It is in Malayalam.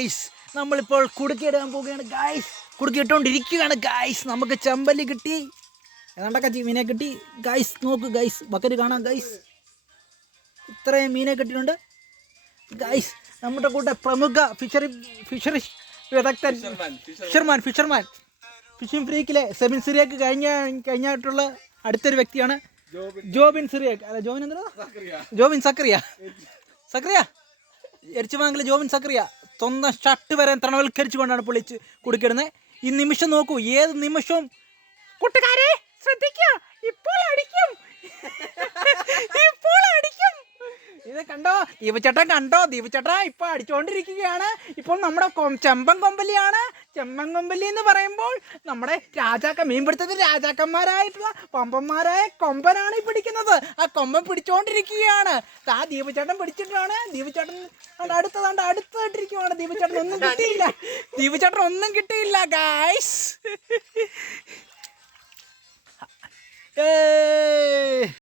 ഗൈസ്, നമ്മളിപ്പോൾ കുടുക്കിയിടാൻ പോവുകയാണ് ഗൈസ്. കുടുക്കിയിട്ടുകൊണ്ടിരിക്കുകയാണ് ഗൈസ്. നമുക്ക് ചെമ്പല്ലി കിട്ടി, ഏതാണ്ടൊക്കെ മീനെ കിട്ടി ഗൈസ്. നോക്ക് ഗൈസ്, ബക്കറ്റ് കാണാം ഗൈസ്. ഇത്രയും മീനെ കിട്ടിയിട്ടുണ്ട് ഗൈസ്. നമ്മുടെ കൂടെ പ്രമുഖ ഫിഷറി വിദഗ്ധൻ ഫിഷർമാൻ ഫിഷിംഗ് ഫ്രീക്കിലെ സെബിൻ സിറിയക്ക് കഴിഞ്ഞായിട്ടുള്ള അടുത്തൊരു വ്യക്തിയാണ് ജോബിൻ സിറിയക്ക്. അല്ല, ജോബിൻ സക്രിയ എരിച്ചുവാങ്കിലെ ജോബിൻ സക്രിയ. സ്വന്തം ഷർട്ട് വരെ തണവൽക്കരിച്ചുകൊണ്ടാണ് പൊളിച്ച് കുടുക്കിടുന്നത്. ഈ നിമിഷം നോക്കൂ, ഏത് നിമിഷവും കൂട്ടുകാരെ ശ്രദ്ധിക്കുക, ഇപ്പോൾ അടിക്കും. ഇത് കണ്ടോ ദീപച്ചേട്ടൻ, ദീപച്ചേട്ടൻ ഇപ്പൊ അടിച്ചുകൊണ്ടിരിക്കുകയാണ്. ഇപ്പോൾ നമ്മുടെ ചെമ്പൻ കൊമ്പലിയാണ്. ചെമ്പൻ കൊമ്പലി എന്ന് പറയുമ്പോൾ നമ്മുടെ മീൻപിടുത്തത്തിൽ രാജാക്കന്മാരായിട്ടുള്ള പമ്പന്മാരായ കൊമ്പനാണ് ഈ പിടിക്കുന്നത്. ആ കൊമ്പൻ പിടിച്ചുകൊണ്ടിരിക്കുകയാണ്. ആ ദീപച്ചേട്ടൻ പിടിച്ചിട്ടാണ്. ദീപച്ചേട്ടൻ അടുത്തിട്ടിരിക്കുകയാണ്. ദീപച്ചേട്ടൻ ഒന്നും കിട്ടിയില്ല ഗായ്സ്.